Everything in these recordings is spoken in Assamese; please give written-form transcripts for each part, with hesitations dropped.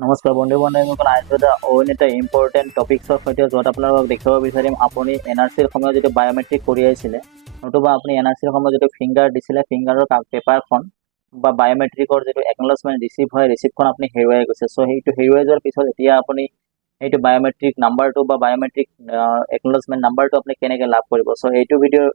নমস্কাৰ বন্ধু বান্ধৱীসকল, আজি অইন এটা ইম্পৰ্টেণ্ট টপিক্সৰ সৈতে য'ত আপোনালোকক দেখুৱাব বিচাৰিম আপুনি NRCৰ সময়ত যিটো বায়'মেট্ৰিক কৰি আহিছিলে, নতুবা আপুনি NRCৰ সময়ত যিটো ফিংগাৰ দিছিলে, ফিংগাৰৰ পেপাৰখন বা বায়'মেট্ৰিকৰ যিটো একনলেজমেণ্ট ৰিচিভ হয়, ৰিচিপ্টখন আপুনি হেৰুৱাই গৈছে। চ' সেইটো হেৰুৱাই যোৱাৰ পিছত এতিয়া আপুনি সেইটো বায়'মেট্ৰিক নাম্বাৰটো বা বায়'মেট্ৰিক একনলেজমেণ্ট নাম্বাৰটো আপুনি কেনেকৈ লাভ কৰিব। চ' এইটো ভিডিঅ'ৰ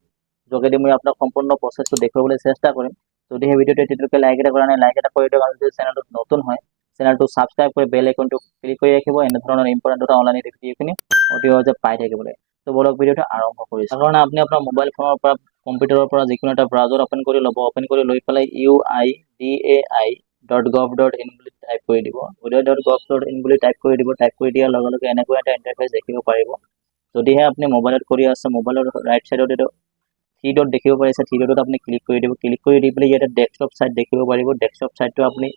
যোগেদি মই আপোনাক সম্পূৰ্ণ প্ৰচেছটো দেখুৱাবলৈ চেষ্টা কৰিম। যদি সেই ভিডিঅ'টো এতিয়ালৈকে লাইক এটা কৰা নাই, লাইক এটা কৰি দিয়ক, আৰু যদি চেনেলটোত নতুন হয় চেনেলটো ছাবস্ক্ৰাইব কৰি বেল আইকনটো ক্লিক কৰি ৰাখিব এনেধৰণৰ ইম্পৰ্টেণ্ট এটা অনলাইন ভিডিঅ'খিনি অতি সহজে পাই থাকিবলৈ। তো বলক ভিডিঅ'টো আৰম্ভ কৰিছোঁ। তাৰ কাৰণে আপুনি আপোনাৰ মোবাইল ফোনৰ পৰা কম্পিউটাৰৰ পৰা যিকোনো এটা ব্ৰাউজাৰ অ'পেন কৰি ল'ব। অ'পেন কৰি লৈ পেলাই uidai.gov.in বুলি টাইপ কৰি দিব। uidai.gov.in বুলি টাইপ কৰি দিব। টাইপ কৰি দিয়াৰ লগে লগে এনেকুৱা এটা ইণ্টাৰফেচ দেখিব পাৰিব। যদিহে আপুনি মোবাইলত কৰি আছে, মোবাইলৰ ৰাইট চাইডত এইটো থ্ৰী ডট দেখিব পাৰিছে, থ্ৰী ডটত আপুনি ক্লিক কৰি দিব। ক্লিক কৰি দি পেলাই ইয়াতে ডেস্কটপ চাইট দেখিব পাৰিব। ডেস্কটপ চাইটটো আপুনি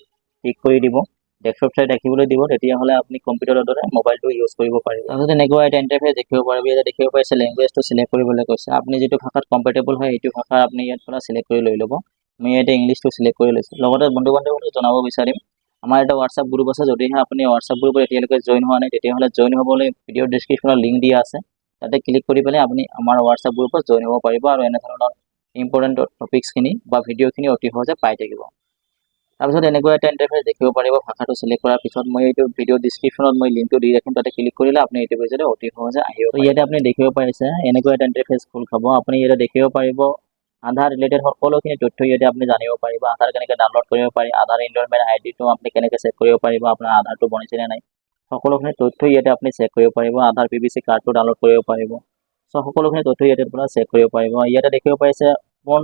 ক্লিক কৰি দিব। ডেস্কটপ চাইট ৰাখিবলৈ দিব, তেতিয়াহ'লে আপুনি কম্পিউটাৰৰ দৰে মোবাইলটো ইউজ কৰিব পাৰিব। তাৰপিছত এনেকুৱা এটা ইণ্টাৰফেচ দেখিব পাৰিব। ইয়াতে দেখিব পাৰিছে লেংগুৱেজটো চিলেক্ট কৰিবলৈ কৈছে। আপুনি যিটো ভাষাত কম্ফৰ্টেবল হয় সেইটো ভাষা আপুনি ইয়াত পৰা চিলেক্ট কৰি লৈ ল'ব। মই ইয়াতে ইংলিছটো চিলেক্ট কৰি লৈছোঁ। লগতে বন্ধু বান্ধৱীসকলক জনাব বিচাৰিম, আমাৰ এটা হোৱাটছআপ গ্ৰুপ আছে। যদিহে আপুনি হোৱাটছআপ গ্ৰুপত এতিয়ালৈকে জইন হোৱা নাই, তেতিয়াহ'লে জইন হ'বলৈ ভিডিঅ'ৰ ডিছক্ৰিপশ্যনত লিংক দিয়া আছে। তাতে ক্লিক কৰি পেলাই আপুনি আমাৰ হোৱাটছআপ গ্ৰুপত জইন হ'ব পাৰিব আৰু এনেধৰণৰ ইম্পৰ্টেণ্ট টপিক্সখিনি বা ভিডিঅ'খিনি অতি সহজে পাই থাকিব। তাৰপিছত এনেকুৱা এটা ইণ্টাৰফেচ দেখিব পাৰিব। ভাষাটো চিলেক্ট কৰাৰ পিছত মই এইটো ভিডিঅ' ডিছক্ৰিপশ্যনত মই লিংকটো দি ৰাখিম, তাতে ক্লিক কৰিলে আপুনি এইটো পেজলৈ অতি সহজে আহিব পাৰিব। ইয়াতে আপুনি দেখিব পাৰিছে এনেকুৱা এটা ইণ্টাৰফেচ খোল খাব। আপুনি ইয়াতে দেখিব পাৰিব আধাৰ ৰিলেটেড সকলোখিনি তথ্য ইয়াতে আপুনি জানিব পাৰিব। আধাৰ কেনেকৈ ডাউনলোড কৰিব পাৰি, আধাৰ এনৰলমেণ্ট আইডিটো আপুনি কেনেকৈ চেক কৰিব পাৰিব, আপোনাৰ আধাৰটো বনিছে নে নাই, সকলোখিনি তথ্য ইয়াতে আপুনি চেক কৰিব পাৰিব। আধাৰ PVC কাৰ্ডটো ডাউনলোড কৰিব পাৰিব। চ' সকলোখিনি তথ্য ইয়াতে পৰা চেক কৰিব পাৰিব। ইয়াতে দেখিব পাৰিছে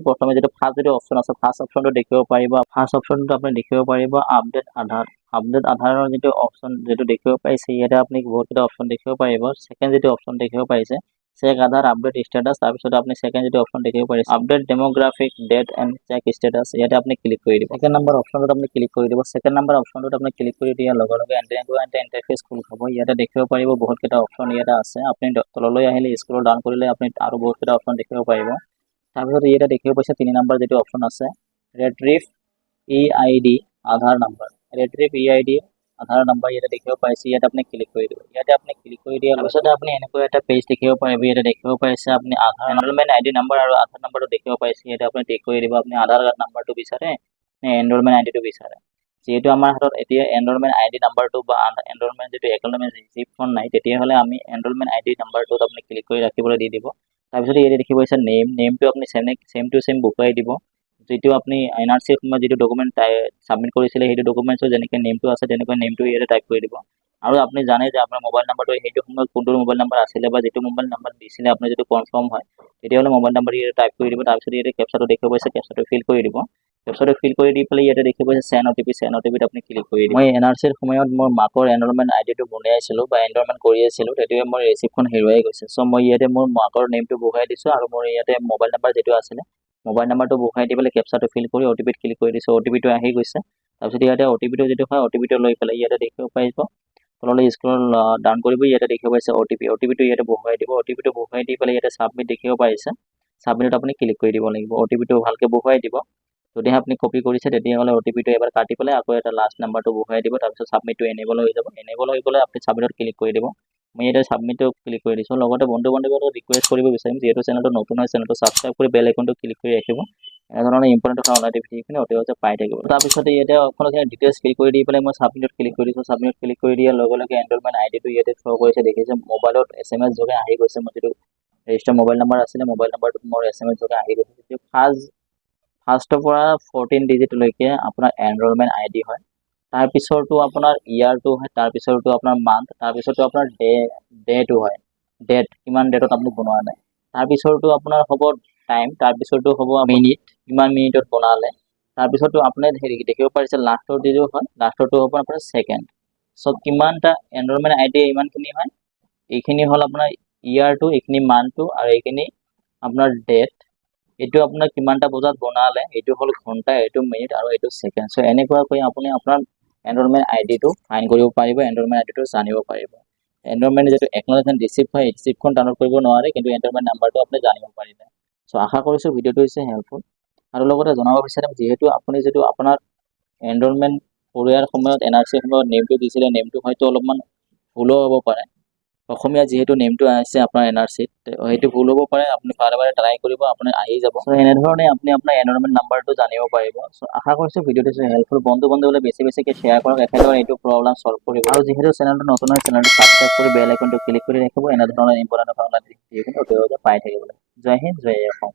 প্ৰথমে যিটো ফাৰ্ষ্ট যিটো অপশ্যন আছে, ফাৰ্ষ্ট অপশ্যনটো দেখিব পাৰিব। ফাৰ্ষ্ট অপশ্যনটো আপুনি দেখিব পাৰিব আপডেট আধাৰ। আপডেট আধাৰৰ যিটো অপশ্যন যিটো দেখিব পাৰিছে, ইয়াতে আপুনি বহুতকেইটা অপশ্যন দেখিব পাৰিব। ছেকেণ্ড যিটো অপশ্যন দেখিব পাৰিছে চেক আধাৰ আপডেট ষ্টেটাছ, তাৰপিছত আপুনি ছেকেণ্ড যিটো অপশ্যন দেখিব পাৰিছে update demographic data and check status, ইয়াতে আপুনি ক্লিক কৰি দিব। ছেকেণ্ড নম্বৰ অপশ্যনটোত আপুনি ক্লিক কৰি দিব। ছেকেণ্ড নম্বৰ অপশ্যনটোত আপুনি ক্লিক কৰি দিয়াৰ লগে লগে এনেকুৱা এটা ইণ্টাৰফেচ খোল খাব। ইয়াতে দেখিব পাৰিব বহুতকেইটা অপশ্যন ইয়াতে আছে। আপুনি তললৈ আহিলে স্ক্ৰল ডাউন কৰিলে আপুনি আৰু বহুতকেইটা অপশ্যন দেখিব পাৰিব। তাৰপিছত ইয়াতে দেখিব পাইছে 3 নম্বৰ যিটো অপশ্যন আছে ৰেট্ৰিভ EID আধাৰ নাম্বাৰ। ৰেট্ৰিভ EID আধাৰ নাম্বাৰ ইয়াতে দেখিব পাইছে। ইয়াতে আপুনি ক্লিক কৰি দিব। ইয়াতে আপুনি ক্লিক কৰি দিয়াৰ পিছতে আপুনি এনেকুৱা এটা পেজ দেখিব পাৰিব। ইয়াতে দেখিব পাইছে আপুনি আধাৰ এনৰলমেণ্ট ID নাম্বাৰ আৰু আধাৰ নাম্বাৰটো দেখিব পাইছে। ইয়াতে আপুনি টিক কৰি দিব আপুনি আধাৰ কাৰ্ড নাম্বাৰটো বিচাৰে নে এনৰলমেণ্ট আইডিটো বিচাৰে। যিহেতু আমাৰ হাতত এতিয়া এনৰলমেণ্ট ID নাম্বাৰটো বা এনৰলমেণ্ট যিটো একনলেজমেণ্ট ৰিচিপ্টখন নাই, তেতিয়াহ'লে আমি এনৰলমেণ্ট ID নাম্বাৰটোত আপুনি ক্লিক কৰি ৰাখিবলৈ দি দিব। তাৰপিছত ইয়াতে দেখিব পাইছে নেমটো আপুনি চেম টু চেম বহুৱাই দিব। যিটো আপুনি NRCৰ সময়ত যিটো ডকুমেণ্ট ছাবমিট কৰিছিলে, সেইটো ডকুমেণ্টছৰ যেনেকৈ নেমটো আছে তেনেকৈ নেমটো ইয়াতে টাইপ কৰি দিব। আৰু আপুনি জানে যে আপোনাৰ মোবাইল নাম্বাৰটো সেইটো সময়ত কোনটো মোবাইল নাম্বাৰ আছিলে বা যিটো মোবাইল নাম্বাৰ দিছিলে আপুনি যদি কনফাৰ্ম হয়, তেতিয়াহ'লে মোবাইল নাম্বাৰ ইয়াতে টাইপ কৰি দিব। তাৰপিছত ইয়াতে কেপচাটো দেখিব পাইছে, কেপচাটো ফিল কৰি দিব। কেপচাটো ফিল কৰি দি পেলাই ইয়াতে দেখিব পাইছে চেণ্ড OTPত আপুনি ক্লিক কৰি দিব। মই NRCৰ সময়ত মোৰ মাকৰ এনৰলমেণ্ট আইডিটো বনাইছিলোঁ বা এনৰলমেণ্ট কৰি আছিলোঁ, তেতিয়া মোৰ ৰিচিপ্টখন হেৰুৱাই গৈছে। চ' মই ইয়াতে মোৰ মাকৰ নেমটো বহুৱাই দিছোঁ আৰু মোৰ ইয়াতে মোবাইল নাম্বাৰ যিটো আছিলে, মোবাইল নাম্বাৰটো বহুৱাই দি পেলাই কেপচাটো ফিল কৰি OTPত ক্লিক কৰি দিছোঁ। OTPটো আহি গৈছে। তাৰপিছত ইয়াতে OTPটো যিটো হয়, OTPটো লৈ পেলাই ইয়াতে দেখিব পাৰিব তললৈ স্ক্ৰল ডাউন কৰিব। ইয়াতে দেখিব পাইছে OTPটো ইয়াতে বহুৱাই দিব। OTPটো বহুৱাই দি পেলাই ইয়াতে ছাবমিট দেখিব পাৰিছে। ছাবমিটত আপুনি ক্লিক কৰি দিব লাগিব। OTPটো ভালকৈ বহুৱাই দিব। যদিহে আপুনি কপি কৰিছে, তেতিয়াহ'লে OTPটো এবাৰ কাটি পেলাই আকৌ এটা লাষ্ট নাম্বাৰটো বহুৱাই দিব। তাৰপিছত ছাবমিটটো এনেবল হৈ যাব। এনেবল হৈ গ'লে আপুনি ছাবমিটত ক্লিক কৰি দিব। মই ইয়াতে ছাবমিটটো ক্লিক কৰি দিছোঁ। লগতে বন্ধু বান্ধৱীসকলক ৰিকুৱেষ্ট কৰিব বিচাৰিম, যিহেতু চেনেলটো নতুন হয়, চেনেলটো ছাবস্ক্ৰাইব কৰি বেল আইকনটো ক্লিক কৰি ৰাখিব। এনেধৰণৰ ইম্পৰ্টেণ্ট কথা অনলাইন ভিডিঅ'খিনি অতি সহজে পাই থাকিব। তাৰপিছতে ইয়াতে সকলোখিনি ডিটেইলছ ফিল কৰি দি পেলাই মই ছাবমিটত ক্লিক কৰি দিছোঁ। ছাবমিটত ক্লিক কৰি দিয়াৰ লগে লগে এনৰলমেণ্ট আইডিটো ইয়াতে শ্ব' কৰিছে, দেখিছে মোবাইলত SMS যোগে আহি গৈছে। মোৰ যিটো ৰেজিষ্টাৰ মোবাইল নাম্বাৰ আছিলে, মোবাইল নাম্বাৰটোত মোৰ SMS যোগে আহি গৈছে। যিটো ফাৰ্ষ্টৰ পৰা 14 ডিজিটলৈকে আপোনাৰ এনৰলমেণ্ট ID হয়। তাৰপিছৰটো আপোনাৰ ইয়াৰটো হয়, তাৰপিছৰটো আপোনাৰ মান্থ, তাৰপিছৰটো আপোনাৰ ডেটো হয়। ডেট কিমান ডেটত আপুনি বনোৱা নাই। তাৰপিছৰটো আপোনাৰ হ'ব টাইম, তাৰপিছৰটো হ'ব মিনিট, কিমান মিনিটত বনালে। তাৰপিছতো আপুনি দেখিব পাৰিছে লাষ্টৰ যিটো হয়, লাষ্টৰটো হ'ব আপোনাৰ ছেকেণ্ড। চ' কিমানটা এনৰলমেণ্ট ID ইমানখিনি হয়। এইখিনি হ'ল আপোনাৰ ইয়াৰটো, এইখিনি মান্থটো আৰু এইখিনি আপোনাৰ ডেট। এইটো আপোনাৰ কিমানটা বজাত বনালে, এইটো হ'ল ঘণ্টা, এইটো মিনিট আৰু এইটো ছেকেণ্ড। চ' এনেকুৱাকৈ আপুনি আপোনাৰ এনৰলমেণ্ট আইডিটো ফাইণ্ড কৰিব পাৰিব, এনৰলমেণ্ট আইডিটো জানিব পাৰিব। এনৰলমেণ্ট যিটো একনলেজমেণ্ট ৰিচিপ্ট হয়, ৰিচিপ্টখন ডাউনলোড কৰিব নোৱাৰে, কিন্তু এনৰলমেণ্ট নাম্বাৰটো আপুনি জানিব পাৰিলে। চ' আশা কৰিছোঁ ভিডিঅ'টো হৈছে হেল্পফুল। আৰু লগতে জনাব বিচাৰিম, যিহেতু আপুনি যিটো আপোনাৰ এনৰলমেণ্ট কৰিয়াৰ সময়ত NRC সময়ত নেমটো দিছিলে, নেমটো হয়তো অলপমান ভুলো হ'ব পাৰে। অসমীয়া যিহেতু নেমটো আছে আপোনাৰ NRCত, সেইটো ভুল হ'ব পাৰে। আপুনি বাৰে বাৰে ট্ৰাই কৰিব, আপোনাৰ আহি যাব। চ' এনেধৰণে আপুনি আপোনাৰ এনৰলমেণ্ট নাম্বাৰটো জানিব পাৰিব। চ' আশা কৰিছোঁ ভিডিঅ'টো হেল্পফুল। বন্ধুলৈ বেছিকৈ শ্বেয়াৰ কৰক, একেলগে এইটো প্ৰব্লেম ছল্ভ কৰিব। আৰু যিহেতু চেনেলটো নতুন হয়, চেনেলটো ছাবস্ক্ৰাইব কৰি বেল আইকনটো ক্লিক কৰি ৰাখিব, এনেধৰণৰ ইম্পৰ্টেণ্ট ভিডিঅ'খিনি অতি সহজে পাই থাকিবলৈ। জয় হিন্দ, জয় অসম।